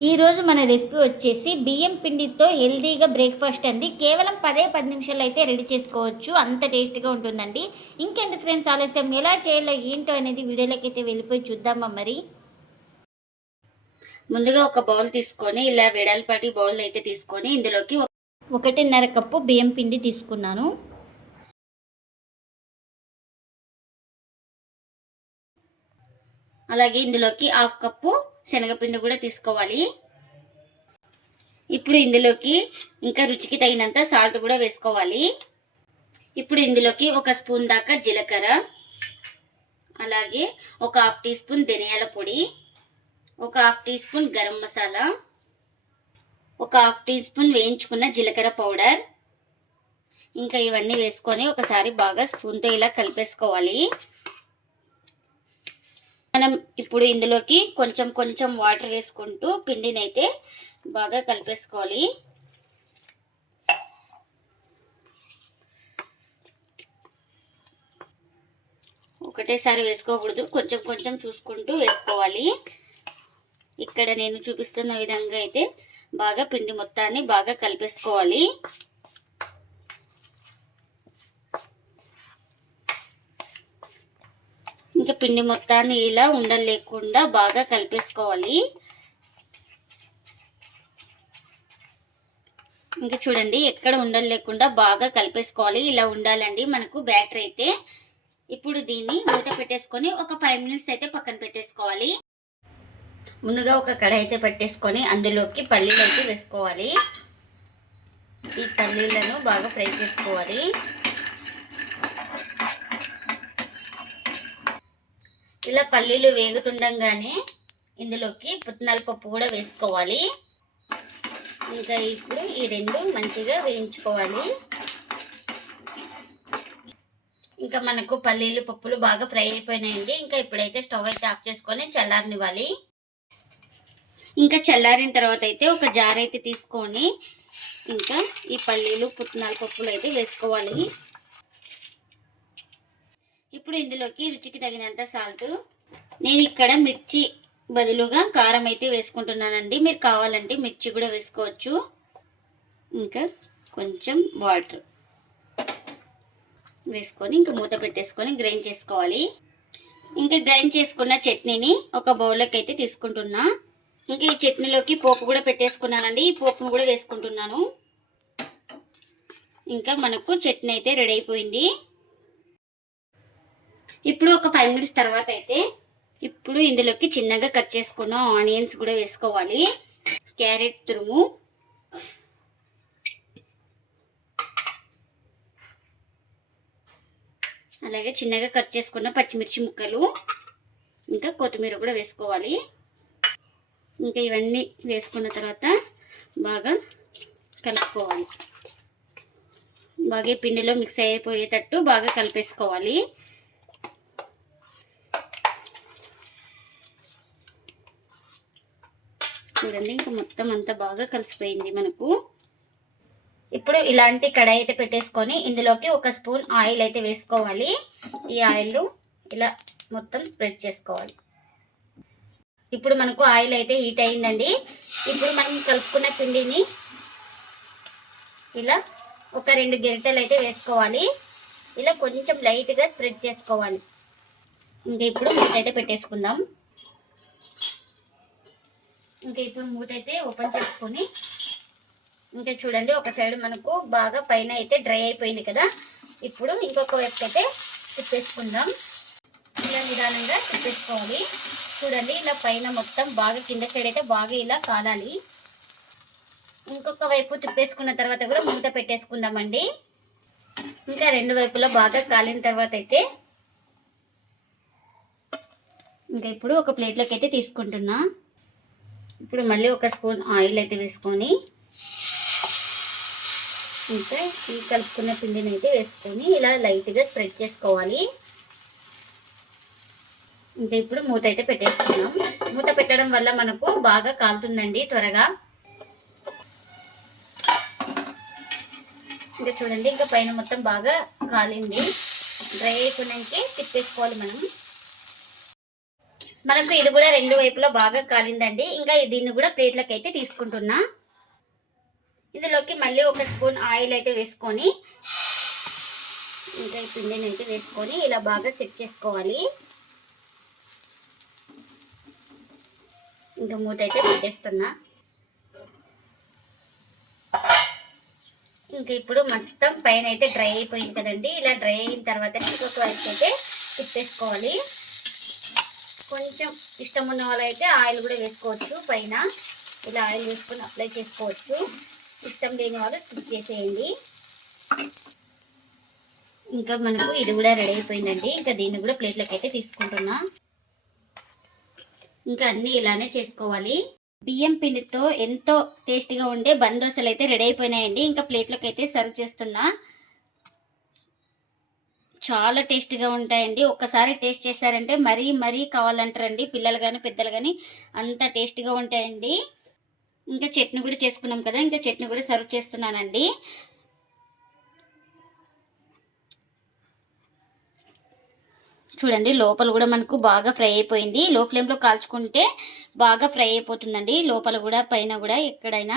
ఈరోజు మన రెసిపీ వచ్చేసి బియ్యం పిండితో హెల్తీగా బ్రేక్ఫాస్ట్ అండి. కేవలం పదే పది నిమిషాలు అయితే రెడీ చేసుకోవచ్చు. అంత టేస్ట్గా ఉంటుందండి. ఇంకెంత ఫ్రెండ్స్ ఆలస్యం? ఎలా చేయాలో ఏంటో అనేది వీడియోలోకి అయితే వెళ్ళిపోయి చూద్దామా మరి? ముందుగా ఒక బౌల్ తీసుకొని ఇలా వెడల్పాటి బౌల్ అయితే తీసుకొని ఇందులోకి ఒకటిన్నర కప్పు బియ్యం పిండి తీసుకున్నాను. అలాగే ఇందులోకి హాఫ్ కప్పు శనగపిండి కూడా తీసుకోవాలి. ఇప్పుడు ఇందులోకి ఇంకా రుచికి తగినంత సాల్ట్ కూడా వేసుకోవాలి. ఇప్పుడు ఇందులోకి ఒక స్పూన్ దాకా జీలకర్ర అలాగే ఒక హాఫ్ టీ స్పూన్ ధనియాల పొడి ఒక half tea spoon garam masala ఒక హాఫ్ టీ స్పూన్ వేయించుకున్న జీలకర్ర పౌడర్. ఇంకా ఇవన్నీ వేసుకొని ఒకసారి బాగా స్పూన్తో ఇలా కలిపేసుకోవాలి. మనం ఇప్పుడు ఇందులోకి కొంచెం కొంచెం వాటర్ వేసుకుంటూ పిండిని అయితే బాగా కలిపేసుకోవాలి. ఒకటేసారి వేసుకోకూడదు కొంచెం కొంచెం చూసుకుంటూ వేసుకోవాలి. ఇక్కడ నేను చూపిస్తున్న విధంగా అయితే బాగా పిండి మొత్తాన్ని బాగా కలిపేసుకోవాలి. ఇంకా పిండి మొత్తాన్ని ఇలా ఉండలేకుండా బాగా కలిపేసుకోవాలి. ఇంకా చూడండి ఎక్కడ ఉండలు లేకుండా బాగా కలిపేసుకోవాలి. ఇలా ఉండాలండి మనకు బ్యాటర్ అయితే. ఇప్పుడు దీన్ని మూత పెట్టేసుకొని ఒక ఫైవ్ మినిట్స్ అయితే పక్కన పెట్టేసుకోవాలి. ముందుగా ఒక కడాయి అయితే పెట్టేసుకొని అందులోకి పల్లీలు అయితే వేసుకోవాలి. ఈ పల్లీలను బాగా ఫ్రై చేసుకోవాలి. ఇలా పల్లీలు వేగుతుండగానే ఇందులోకి పుట్నాల పప్పు కూడా వేసుకోవాలి. ఇంకా ఇప్పుడు ఈ రెండు మంచిగా వేయించుకోవాలి. ఇంకా మనకు పల్లీలు పప్పులు బాగా ఫ్రై అయిపోయినాయండి. ఇంకా ఇప్పుడైతే స్టవ్ అయితే ఆఫ్ చేసుకొని చల్లారనివ్వాలి. ఇంకా చల్లారిన తర్వాత అయితే ఒక జార్ అయితే తీసుకొని ఇంకా ఈ పల్లీలు పుట్నాల పప్పులు అయితే వేసుకోవాలి. ఇప్పుడు ఇందులోకి రుచికి తగినంత సాల్ట్ నేను ఇక్కడ మిర్చి బదులుగా కారం అయితే వేసుకుంటున్నానండి. మీరు కావాలంటే మిర్చి కూడా వేసుకోవచ్చు. ఇంకా కొంచెం వాటర్ వేసుకొని ఇంకా మూత పెట్టేసుకొని గ్రైండ్ చేసుకోవాలి. ఇంకా గ్రైండ్ చేసుకున్న చట్నీని ఒక బౌల్లోకి అయితే తీసుకుంటున్నా. ఇంకా ఈ చట్నీలోకి పోపు కూడా పెట్టేసుకున్నానండి. ఈ పోపును కూడా వేసుకుంటున్నాను. ఇంకా మనకు చట్నీ అయితే రెడీ అయిపోయింది. ఇప్పుడు ఒక ఫైవ్ మినిట్స్ తర్వాత అయితే ఇప్పుడు ఇందులోకి చిన్నగా కట్ చేసుకున్న ఆనియన్స్ కూడా వేసుకోవాలి. క్యారెట్ తురుము. అలాగే చిన్నగా కట్ చేసుకున్న పచ్చిమిర్చి ముక్కలు. ఇంకా కొత్తిమీర కూడా వేసుకోవాలి. ఇంకా ఇవన్నీ వేసుకున్న తర్వాత బాగా కలుపుకోవాలి. బాగా పిండిలో మిక్స్ అయిపోయేటట్టు బాగా కలిపేసుకోవాలి. చూడండి ఇంకా మొత్తం అంతా బాగా కలిసిపోయింది మనకు. ఇప్పుడు ఇలాంటి కడాయి అయితే పెట్టేసుకొని ఇందులోకి ఒక స్పూన్ ఆయిల్ అయితే వేసుకోవాలి. ఈ ఆయిల్ ఇలా మొత్తం స్ప్రెడ్ చేసుకోవాలి. ఇప్పుడు మనకు ఆయిల్ అయితే హీట్ అయిందండి. ఇప్పుడు మనం కలుపుకున్న పిండిని ఇలా ఒక రెండు గరిటెలు అయితే వేసుకోవాలి. ఇలా కొంచెం లైట్గా స్ప్రెడ్ చేసుకోవాలి. ఇంకా ఇప్పుడు మూత అయితే పెట్టేసుకుందాం. ఇంకా ఇప్పుడు మూత అయితే ఓపెన్ చేసుకొని ఇంకా చూడండి ఒక సైడ్ మనకు బాగా పైన అయితే డ్రై అయిపోయింది కదా. ఇప్పుడు ఇంకొక వైపు అయితే తిప్పేసుకుందాం. ఇలా నిదానంగా తిప్పేసుకోవాలి. చూడండి ఇలా పైన మొత్తం బాగా కింద సైడ్ అయితే బాగా ఇలా కాలాలి. ఇంకొక వైపు తిప్పేసుకున్న తర్వాత కూడా మూత పెట్టేసుకుందామండి. ఇంకా రెండు వైపులా బాగా కాలిన తర్వాత అయితే ఇంకా ఇప్పుడు ఒక ప్లేట్లోకి అయితే తీసుకుంటున్నా. ఇప్పుడు మళ్ళీ ఒక స్పూన్ ఆయిల్ అయితే వేసుకొని ఇంకా ఈ కలుపుకున్న పిండిని అయితే వేసుకొని ఇలా లైట్గా స్ప్రెడ్ చేసుకోవాలి. ఇంకా ఇప్పుడు మూత అయితే పెట్టేసుకున్నాం మూత పెట్టడం వల్ల మనకు బాగా కాలుతుందండి త్వరగా. ఇంకా చూడండి ఇంకా పైన మొత్తం బాగా కాలింది. డ్రై అయిపోయినాక తిప్పేసుకోవాలి మనం. మనకు ఇది కూడా రెండు వైపులా బాగా కాలిందండి. ఇంకా దీన్ని కూడా ప్లేట్లోకి అయితే తీసుకుంటున్నా. ఇందులోకి మళ్ళీ ఒక స్పూన్ ఆయిల్ అయితే వేసుకొని ఇంకా ఈ పిండిని అయితే వేసుకొని ఇలా బాగా సెట్ చేసుకోవాలి. ఇంకా మూత అయితే పెట్టేస్తున్నా. ఇంకా ఇప్పుడు మొత్తం పైన అయితే డ్రై అయిపోయింది కదండి. ఇలా డ్రై అయిన తర్వాత ఇంకొక వైపు అయితే తిప్పేసుకోవాలి. కొంచెం ఇష్టం ఉన్న వాళ్ళైతే ఆయిల్ కూడా వేసుకోవచ్చు పైన ఇలా ఆయిల్ వేసుకొని అప్లై చేసుకోవచ్చు. ఇష్టం లేని వాళ్ళు స్కిప్ చేసేయండి. ఇంకా మనకు ఇది కూడా రెడీ అయిపోయిందండి. ఇంకా దీన్ని కూడా ప్లేట్లోకి అయితే తీసుకుంటున్నా. ఇంకా అన్నీ ఇలానే చేసుకోవాలి. బియ్యం పిండితో ఎంతో టేస్టీగా ఉండే బందోసలు అయితే రెడీ అయిపోయినాయండి. ఇంకా ప్లేట్లోకి అయితే సర్వ్ చేస్తున్నా. చాలా టేస్టీగా ఉంటాయండి. ఒక్కసారి టేస్ట్ చేశారంటే మరీ మరీ కావాలంటారండి. పిల్లలు కానీ పెద్దలు కానీ అంత టేస్టీగా ఉంటాయండి. ఇంకా చట్నీ కూడా చేసుకున్నాం కదా ఇంకా చట్నీ కూడా సర్వ్ చేస్తున్నానండి. చూడండి లోపల కూడా మనకు బాగా ఫ్రై అయిపోయింది. లో ఫ్లేమ్లో కాల్చుకుంటే బాగా ఫ్రై అయిపోతుందండి. లోపల కూడా పైన కూడా ఎక్కడైనా